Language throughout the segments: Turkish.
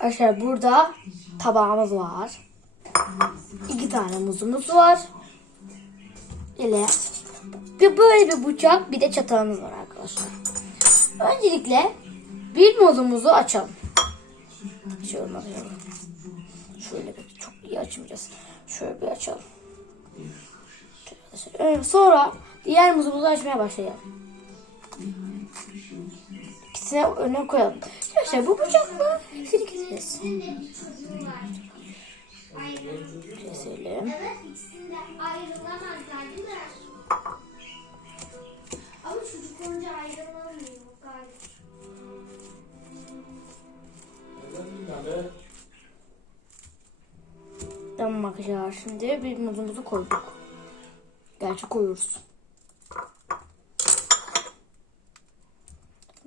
Arkadaşlar burada tabağımız var. İki tane muzumuz var. ile bir böyle bir bıçak bir de çatalımız var arkadaşlar. Öncelikle bir muzumuzu açalım. Şöyle açalım. Şöyle bir çok iyi açmayacağız. Şöyle bir açalım. Sonra diğer muzumuzu açmaya başlayalım. İkisini öne koyalım. Arkadaşlar bu bıçakla hepsini keseceğiz. Keselim. Ama çocuk olunca ayrılamıyor galiba. Tamam arkadaşlar şimdi bir muzumuzu koyduk. Gerçi koyuyoruz.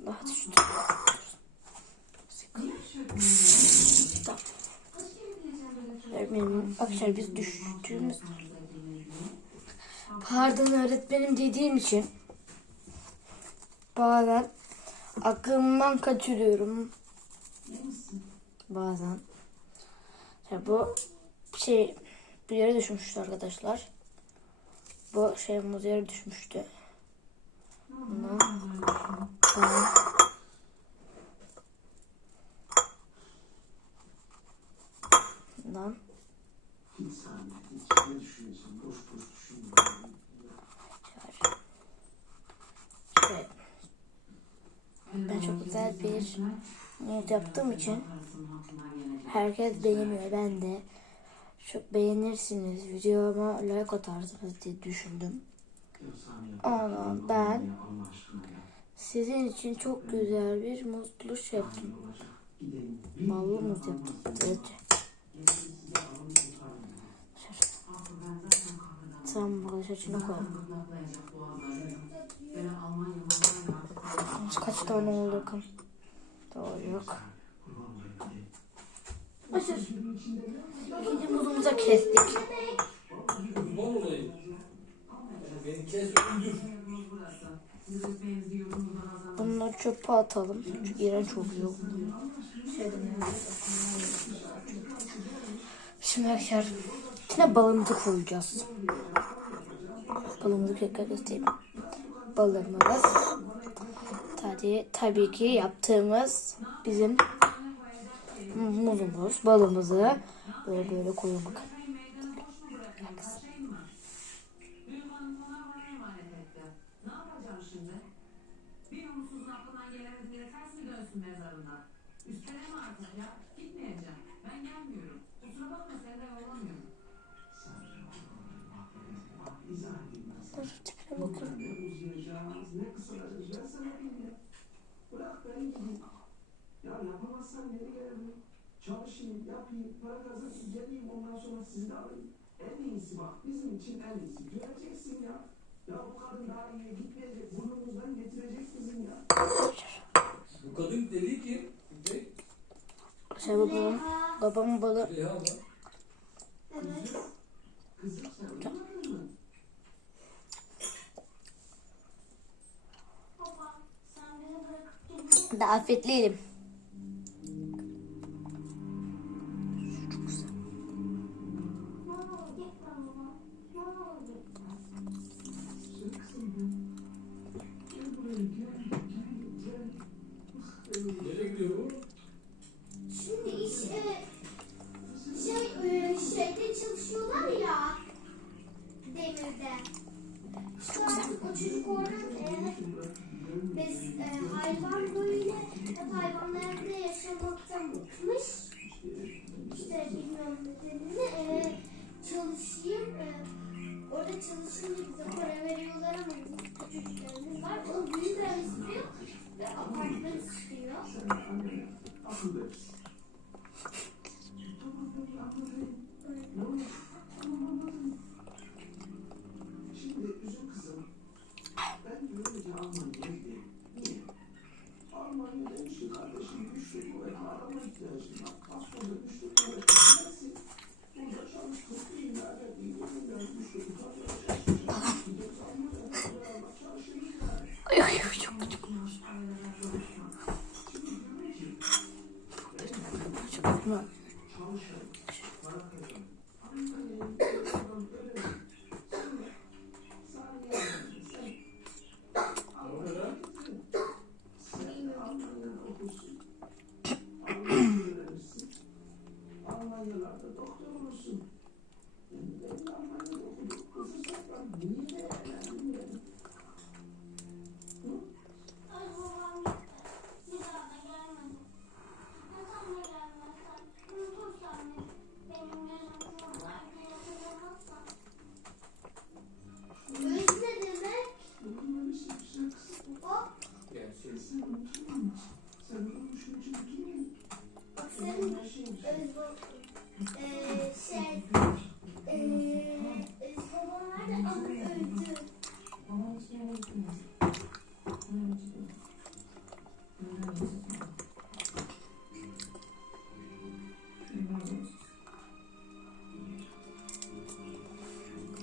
Daha düştü. Öğretmenim, arkadaşlar biz düştüğümüz... Pardon öğretmenim dediğim için bazen aklımdan kaçırıyorum. Bazen. Ya bu şey bir yere düşmüştü arkadaşlar. Bu şey muz yere düşmüştü. Tamam. Bundan şöyle. Ben çok güzel bir muz yaptığım için herkes beğeniyor. Ben de çok beğenirsiniz. Videoma like atarsınız diye düşündüm. Ama ben sizin için çok güzel bir muzluş yaptım. Ballı muz yaptım. Evet. Tamam arkadaşlar içine koyalım. Kaç tane oldu bakın. Doğru yok. Başır. İkinci muzumuza kestik. Bunları çöpe atalım. Çünkü iğrenç oluyor. Şimdi arkadaşlar içine balığımızı koyacağız. Balığımızı tekrar göstereyim. Balığımız. Tabii, tabii ki yaptığımız bizim muzumuz, balığımızı böyle böyle koyun bakın. Artık ya. Gitmeyeceğim. Ben gelmiyorum. Kusura bakma seni de yollamıyorum. Bırak ben gideyim. Ya yapamazsan geri gelelim. Çalışayım, yapayım, para kazanayım, geleyim ondan sonra sizi de alayım. En iyisi bak, bizim için en iyisi. Göreceksin ya. Ya bu kadın daha iyiye gitmeyecek, burnumuzdan getirecek bizim ya. Bu kadın deli ki. Şey babam, babamın Reha var. Evet. Kızım sen duymadın mı? Baba sen beni bırakıp gidiyorsun. da afetliydim. Ne olur gitme baba. Ne olur gitme. Gel buraya, gel, gel, gel. Nereye gidiyor bu? Şimdi iş e, şey e, şeyde çalışıyorlar ya demirde. İşte artık o çocuk oradan e, e, hayvan böyle hep hayvanlarda yaşamaktan bıkmış. İşte bilmiyorum nedenini. E, çalışayım. E, orada çalışınca bize para veriyorlar ama bizim var. O büyükler istiyor ve apartman istiyor. Almanyalarda doktor olursun. Ben de Almanya'da okudum. Bu fırsatlar niye evlendim ben? Yani Sen musun değil mi? bak Ben senin her eee, şey öz babam nerede? Ama öldü.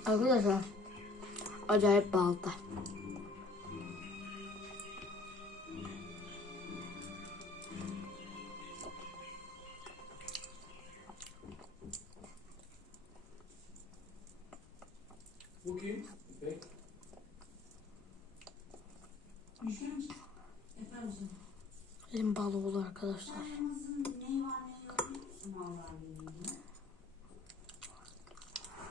Arkadaşlar acayip balta. Bu kim? İpek. Elim bağlı oldu arkadaşlar.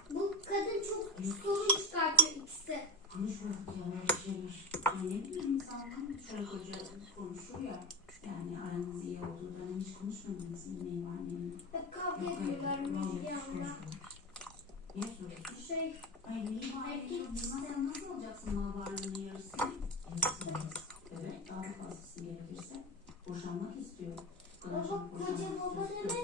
Bu kadın çok sorun çıkartıyor ikisi. Konuşmadık ya öyle şeyler. Ya ne bileyim insanlar şöyle koca konuşuyor ya. Yani aranız iyi olduğundan hiç konuşmadınız mı meyvaneyi? Hep kavga ediyorlar bir anda. Şey, meyvaneyi bilmezsen nasıl alacaksın mal varlığının yarısını? Evet daha da fazlası gerekirse. Boşanmak istiyor. Çok koca baba istiyor.